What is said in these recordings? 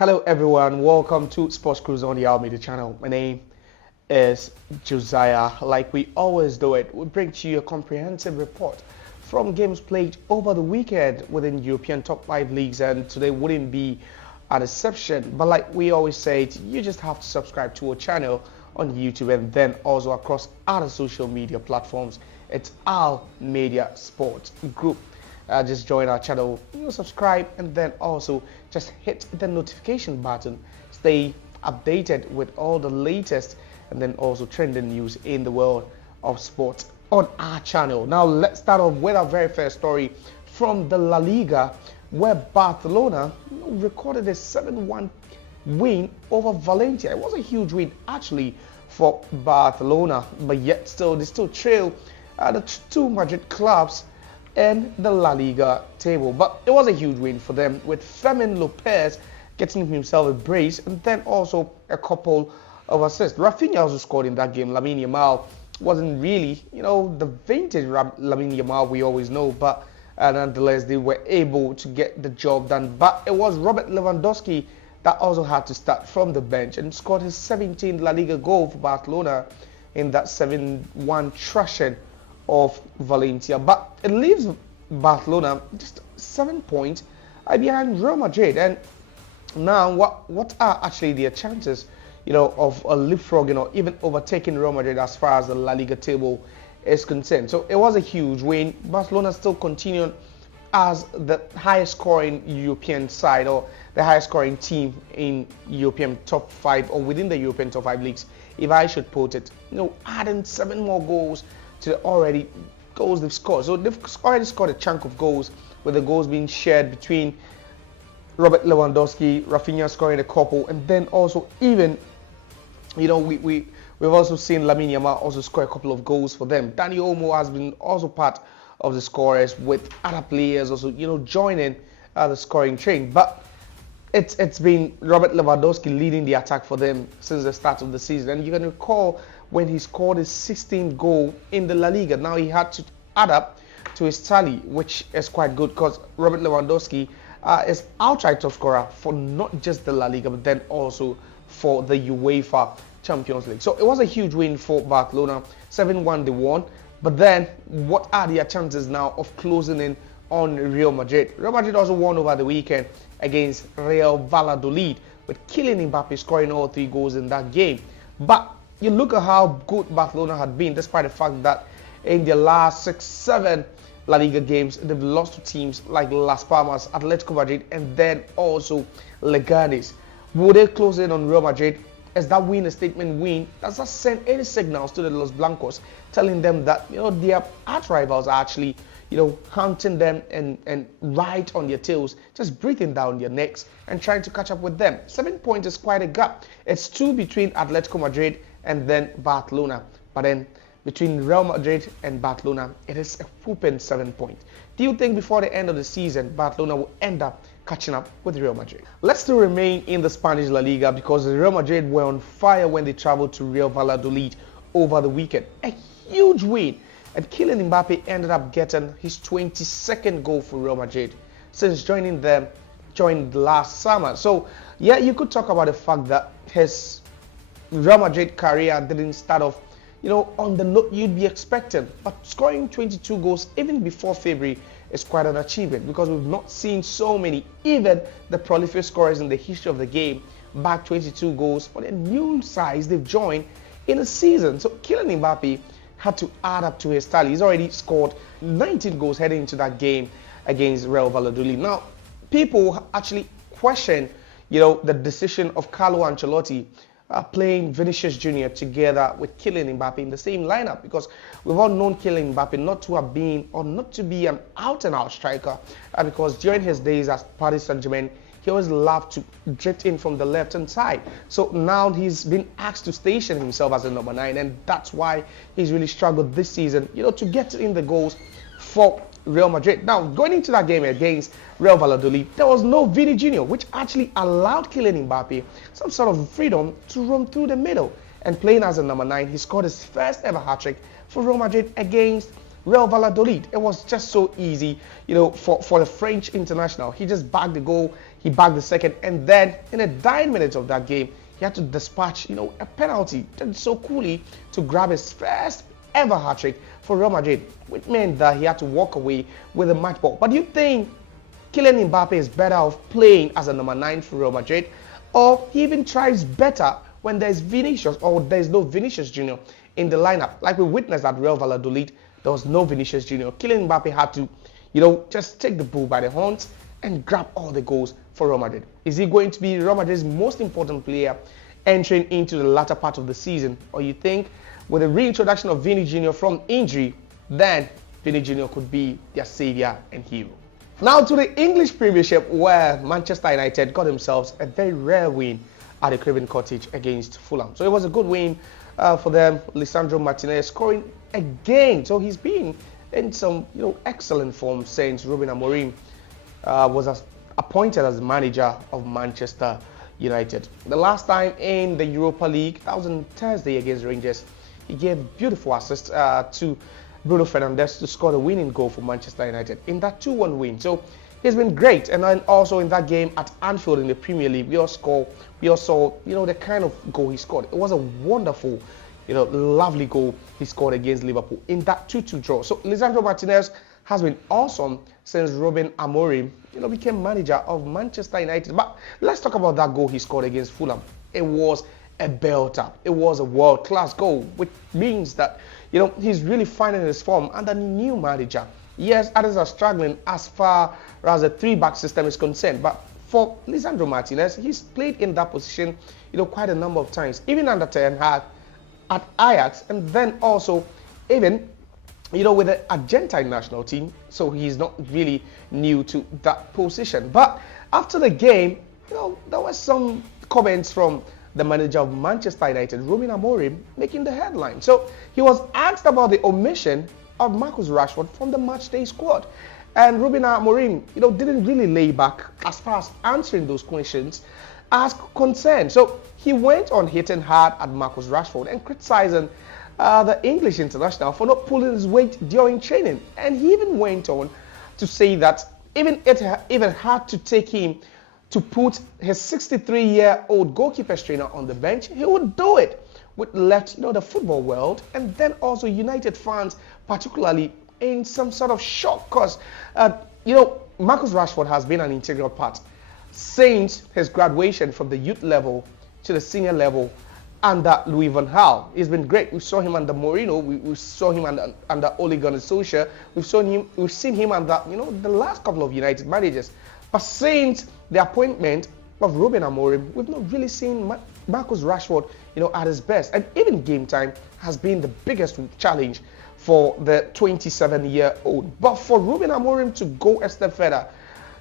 Hello everyone, welcome to Sports Cruise on the Al Media channel. My name is Josiah. Like we always do it, we bring to you a comprehensive report from games played over the weekend within European top 5 leagues, and today wouldn't be an exception. But like we always say, you just have to subscribe to our channel on YouTube and then also across other social media platforms. It's Al Media Sports Group. Just join our channel, subscribe, and then also just hit the notification button. Stay updated with all the latest and then also trending news in the world of sports on our channel. Now let's start off with our very first story from the La Liga, where Barcelona recorded a 7-1 win over Valencia. It was a huge win actually for Barcelona, but yet still they still trail the two Madrid clubs in the La Liga table. But it was a huge win for them, with Fermin Lopez getting himself a brace and then also a couple of assists. Rafinha also scored in that game. Lamine Yamal wasn't really, the vintage Lamine Yamal we always know, but nonetheless they were able to get the job done. But it was Robert Lewandowski that also had to start from the bench and scored his 17th La Liga goal for Barcelona in that 7-1 thrashing of Valencia. But it leaves Barcelona just 7 points behind Real Madrid. And now what are actually their chances of leapfrogging or even overtaking Real Madrid as far as the La Liga table is concerned? So it was a huge win. Barcelona still continued as the highest scoring European side, or the highest scoring team in European top 5, or within the European top 5 leagues, if I should put it, adding 7 more goals to the already goals they've scored. So they've already scored a chunk of goals, with the goals being shared between Robert Lewandowski, Rafinha scoring a couple, and then also even, we've also seen Lamine Yamal also score a couple of goals for them. Dani Olmo has been also part of the scorers, with other players also, joining the scoring train. But it's been Robert Lewandowski leading the attack for them since the start of the season. And you can recall when he scored his 16th goal in the La Liga. Now he had to add up to his tally, which is quite good, because Robert Lewandowski is outright top scorer for not just the La Liga, but then also for the UEFA Champions League. So it was a huge win for Barcelona. 7-1 they won. But then what are their chances now of closing in on Real Madrid? Real Madrid also won over the weekend against Real Valladolid, with Kylian Mbappe scoring all 3 goals in that game. But you look at how good Barcelona had been, despite the fact that in their last 6-7 La Liga games, they've lost to teams like Las Palmas, Atletico Madrid, and then also Leganes. Will they close in on Real Madrid? Is that win a statement win? Does that send any signals to the Los Blancos, telling them that their arch rivals are actually hunting them and right on their tails, just breathing down their necks and trying to catch up with them? 7 points is quite a gap. It's 2 between Atletico Madrid and then Barcelona. But then between Real Madrid and Barcelona, it is a whooping 7 points. Do you think before the end of the season, Barcelona will end up catching up with Real Madrid? Let's still remain in the Spanish La Liga, because Real Madrid were on fire when they traveled to Real Valladolid over the weekend. A huge win. And Kylian Mbappe ended up getting his 22nd goal for Real Madrid since joining last summer. So yeah, you could talk about the fact that his Real Madrid career didn't start off on the note you'd be expecting, but scoring 22 goals even before February is quite an achievement, because we've not seen so many, even the prolific scorers in the history of the game, back 22 goals for the new size they've joined in a season. So Kylian Mbappe had to add up to his tally. He's already scored 19 goals heading into that game against Real Valladolid. Now, people actually question, the decision of Carlo Ancelotti playing Vinicius Jr. together with Kylian Mbappe in the same lineup, because we've all known Kylian Mbappe not to have been, or not to be, an out-and-out striker, because during his days at Paris Saint-Germain, he always loved to drift in from the left-hand side. So now he's been asked to station himself as a number 9, and that's why he's really struggled this season, to get in the goals for Real Madrid. Now, going into that game against Real Valladolid, there was no Vini Jr., which actually allowed Kylian Mbappe some sort of freedom to roam through the middle. And playing as a number 9, he scored his first ever hat-trick for Real Madrid against Real Valladolid. It was just so easy, for the French international. He just bagged the goal, he bagged the second, and then in the dying minutes of that game, he had to dispatch, a penalty so coolly to grab his first ever hat-trick for Real Madrid, which meant that he had to walk away with a match ball. But do you think Kylian Mbappe is better off playing as a number 9 for Real Madrid, or he even tries better when there's Vinicius or there's no Vinicius Jr. in the lineup? Like we witnessed at Real Valladolid, there was no Vinicius Jr. Kylian Mbappe had to, just take the bull by the horns and grab all the goals for Real Madrid. Is he going to be Real Madrid's most important player entering into the latter part of the season? Or you think with the reintroduction of Vini Jr. from injury, then Vini Jr. could be their savior and hero? Now to the English Premiership, where Manchester United got themselves a very rare win at the Craven Cottage against Fulham. So it was a good win for them. Lisandro Martinez scoring again. So he's been in some excellent form since Ruben Amorim was appointed as the manager of Manchester United. The last time in the Europa League, that was on Thursday against Rangers, he gave beautiful assist to Bruno Fernandes to score the winning goal for Manchester United in that 2-1 win. So he's been great. And then also in that game at Anfield in the Premier League, we all saw the kind of goal he scored. It was a wonderful, lovely goal he scored against Liverpool in that 2-2 draw. So Lisandro Martinez has been awesome since Ruben Amorim, became manager of Manchester United. But let's talk about that goal he scored against Fulham. It was a belter. It was a world-class goal, which means that, he's really finding his form under the new manager. Yes, others are struggling as far as the 3-back system is concerned, but for Lisandro Martinez, he's played in that position, quite a number of times, even under Ten Hag at Ajax, and then also even, with the Argentine national team. So he's not really new to that position. But after the game, there were some comments from the manager of Manchester United, Ruben Amorim, making the headline. So he was asked about the omission of Marcus Rashford from the matchday squad. And Ruben Amorim, didn't really lay back as far as answering those questions as concerned. So he went on hitting hard at Marcus Rashford and criticizing the English international for not pulling his weight during training. And he even went on to say that even it had to take him to put his 63-year-old goalkeeper trainer on the bench, he would do it, which left the football world and then also United fans particularly in some sort of shock, because Marcus Rashford has been an integral part since his graduation from the youth level to the senior level under Louis van Gaal. He's been great. We saw him under Mourinho. We saw him under Ole Gunnar Solskjaer. We've seen him under the last couple of United managers. But since the appointment of Ruben Amorim, we've not really seen Marcus Rashford, at his best. And even game time has been the biggest challenge for the 27-year-old. But for Ruben Amorim to go a step further,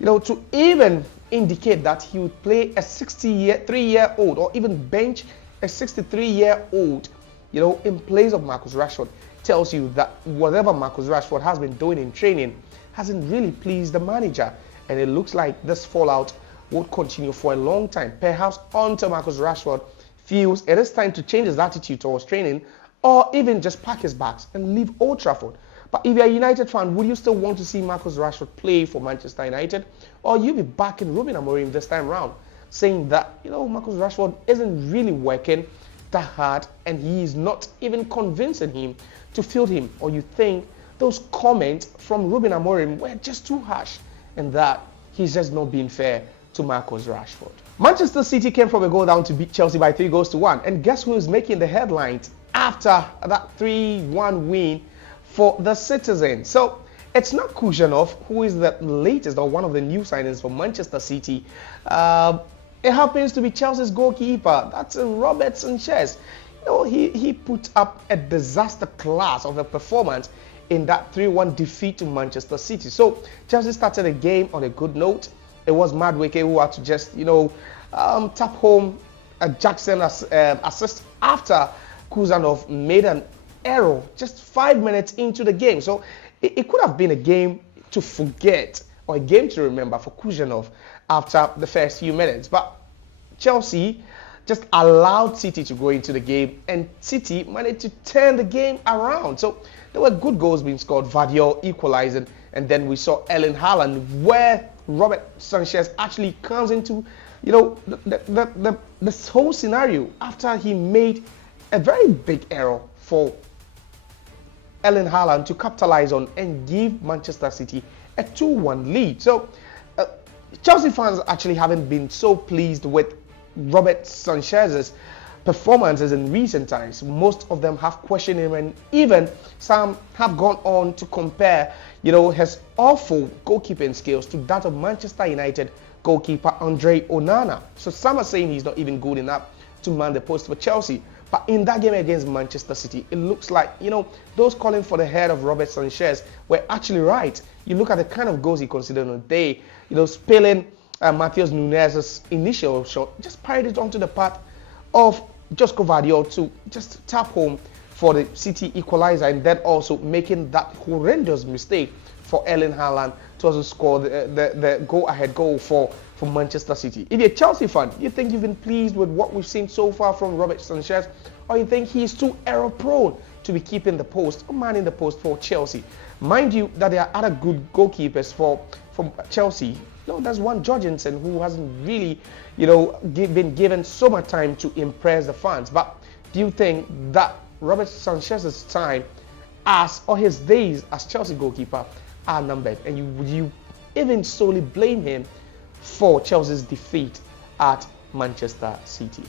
to even indicate that he would play a 63-year-old or even bench a 63-year-old, in place of Marcus Rashford, tells you that whatever Marcus Rashford has been doing in training hasn't really pleased the manager. And it looks like this fallout would continue for a long time, perhaps until Marcus Rashford feels it is time to change his attitude towards training, or even just pack his bags and leave Old Trafford. But if you're a United fan, would you still want to see Marcus Rashford play for Manchester United? Or you be backing Ruben Amorim this time around, saying that, Marcus Rashford isn't really working that hard and he is not even convincing him to field him? Or you think those comments from Ruben Amorim were just too harsh and that he's just not being fair to Marcus Rashford? Manchester City came from a goal down to beat Chelsea by 3-1. And guess who is making the headlines after that 3-1 win for the Citizens? So it's not Kujanov, who is the latest or one of the new signings for Manchester City. It happens to be Chelsea's goalkeeper. That's Robert Sanchez. He put up a disaster class of a performance in that 3-1 defeat to Manchester City. So Chelsea started the game on a good note. It was Madueke who had to just, tap home a Jackson assist after Kujanov made an error just 5 minutes into the game. So it could have been a game to forget or a game to remember for Kujanov after the first few minutes. But Chelsea just allowed City to go into the game, and City managed to turn the game around. So there were good goals being scored, Vardiol equalizing, and then we saw Erling Haaland, where Robert Sanchez actually comes into, you know, this whole scenario after he made a very big error for Erling Haaland to capitalize on and give Manchester City a 2-1 lead. So Chelsea fans actually haven't been so pleased with Robert Sanchez's performances in recent times. Most of them have questioned him, and even some have gone on to compare, you know, his awful goalkeeping skills to that of Manchester United goalkeeper Andre Onana. So some are saying he's not even good enough to man the post for Chelsea. But in that game against Manchester City, it looks like, you know, those calling for the head of Robert Sanchez were actually right. You look at the kind of goals he considered on the day, you know, spilling Matheus Nunes's initial shot, just parried it onto the path of Josko Gvardiol to just tap home for the City equalizer, and then also making that horrendous mistake for Erling Haaland to also score the go-ahead goal for Manchester City. If you're a Chelsea fan, you think you've been pleased with what we've seen so far from Robert Sanchez, or you think he's too error-prone to be keeping the post or manning the post for Chelsea? Mind you that there are other good goalkeepers for Chelsea. No, there's one Jorgensen who hasn't really, you know, been given so much time to impress the fans. But do you think that Robert Sanchez's time or his days as Chelsea goalkeeper are numbered? And would you even solely blame him for Chelsea's defeat at Manchester City?